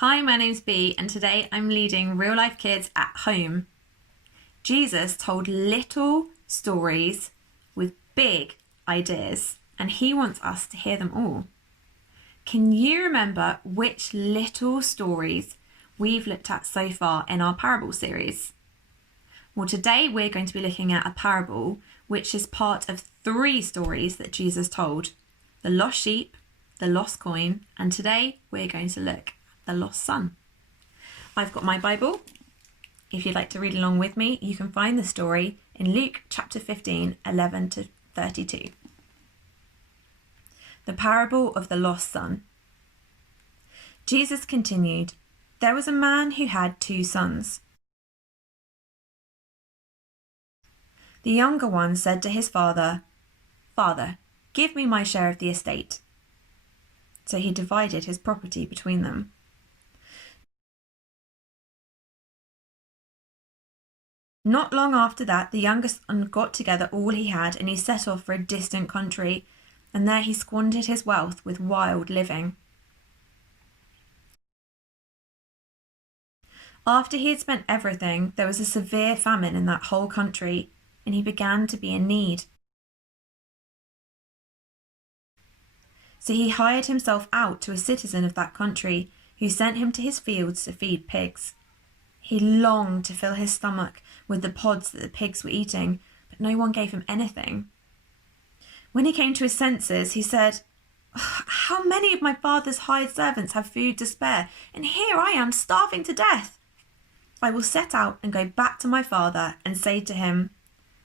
Hi, my name's Bea, and today I'm leading Real Life Kids at Home. Jesus told little stories with big ideas, and he wants us to hear them all. Can you remember which little stories we've looked at so far in our parable series? Well, today we're going to be looking at a parable which is part of 3 stories that Jesus told: the lost sheep, the lost coin, and today we're going to look the lost son. I've got my Bible. If you'd like to read along with me, you can find the story in Luke chapter 15, 11 to 32. The parable of the lost son. Jesus continued, "There was a man who had 2 sons. The younger one said to his father, 'Father, give me my share of the estate.' So he divided his property between them. Not long after that, the younger son got together all he had and he set off for a distant country, and there he squandered his wealth with wild living. After he had spent everything, there was a severe famine in that whole country, and he began to be in need. So he hired himself out to a citizen of that country, who sent him to his fields to feed pigs. He longed to fill his stomach with the pods that the pigs were eating, but no one gave him anything. When he came to his senses, he said, 'How many of my father's hired servants have food to spare, and here I am starving to death? I will set out and go back to my father and say to him,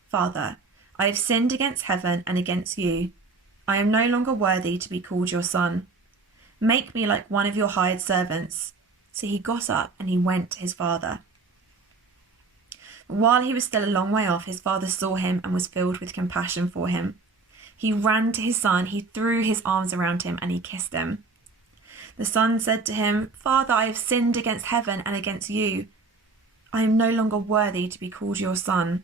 Father, I have sinned against heaven and against you. I am no longer worthy to be called your son. Make me like one of your hired servants.' So he got up and he went to his father. But while he was still a long way off, his father saw him and was filled with compassion for him. He ran to his son, he threw his arms around him and he kissed him. The son said to him, 'Father, I have sinned against heaven and against you. I am no longer worthy to be called your son.'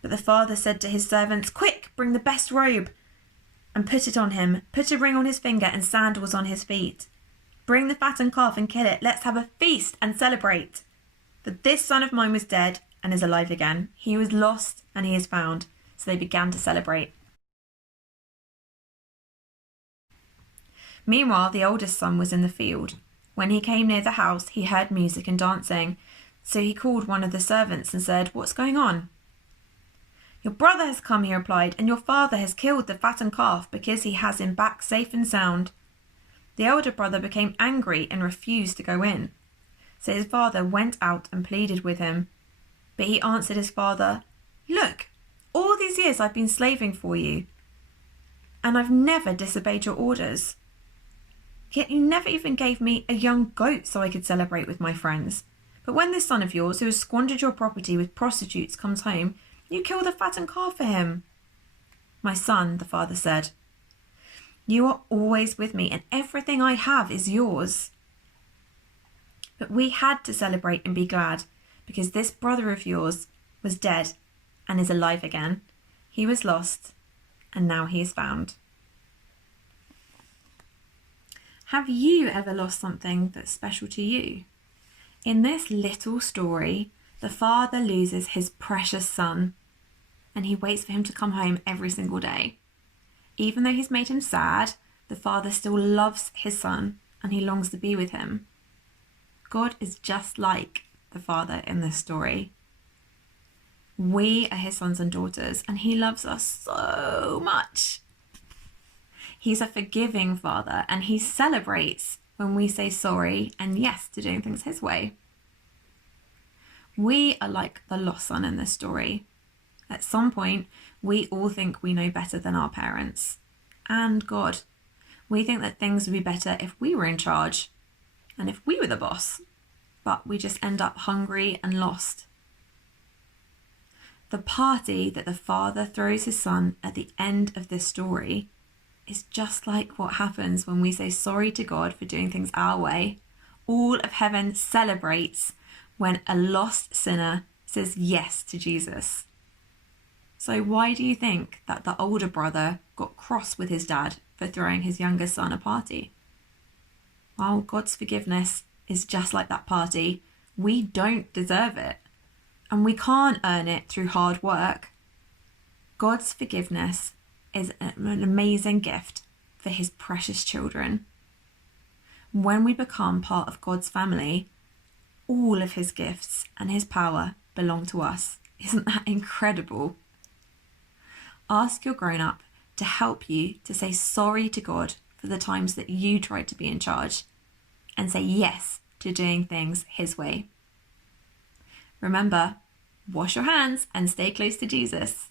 But the father said to his servants, 'Quick, bring the best robe and put it on him. Put a ring on his finger and sandals on his feet. Bring the fattened calf and kill it. Let's have a feast and celebrate. For this son of mine was dead and is alive again. He was lost and he is found.' So they began to celebrate. Meanwhile, the oldest son was in the field. When he came near the house, he heard music and dancing. So he called one of the servants and said, 'What's going on?' 'Your brother has come,' he replied, 'and your father has killed the fattened calf because he has him back safe and sound.' The elder brother became angry and refused to go in. So his father went out and pleaded with him. But he answered his father, 'Look, all these years I've been slaving for you, and I've never disobeyed your orders. Yet you never even gave me a young goat so I could celebrate with my friends. But when this son of yours, who has squandered your property with prostitutes, comes home, you kill the fattened calf for him.' 'My son,' the father said, 'you are always with me, and everything I have is yours. But we had to celebrate and be glad, because this brother of yours was dead and is alive again. He was lost, and now he is found.'" Have you ever lost something that's special to you? In this little story, the father loses his precious son, and he waits for him to come home every single day. Even though he's made him sad, the father still loves his son and he longs to be with him. God is just like the father in this story. We are his sons and daughters, and he loves us so much. He's a forgiving father, and he celebrates when we say sorry and yes to doing things his way. We are like the lost son in this story. At some point, we all think we know better than our parents and God. We think that things would be better if we were in charge and if we were the boss, but we just end up hungry and lost. The party that the father throws his son at the end of this story is just like what happens when we say sorry to God for doing things our way. All of heaven celebrates when a lost sinner says yes to Jesus. So why do you think that the older brother got cross with his dad for throwing his younger son a party? Well, God's forgiveness is just like that party. We don't deserve it, and we can't earn it through hard work. God's forgiveness is an amazing gift for his precious children. When we become part of God's family, all of his gifts and his power belong to us. Isn't that incredible? Ask your grown-up to help you to say sorry to God for the times that you tried to be in charge, and say yes to doing things his way. Remember, wash your hands and stay close to Jesus.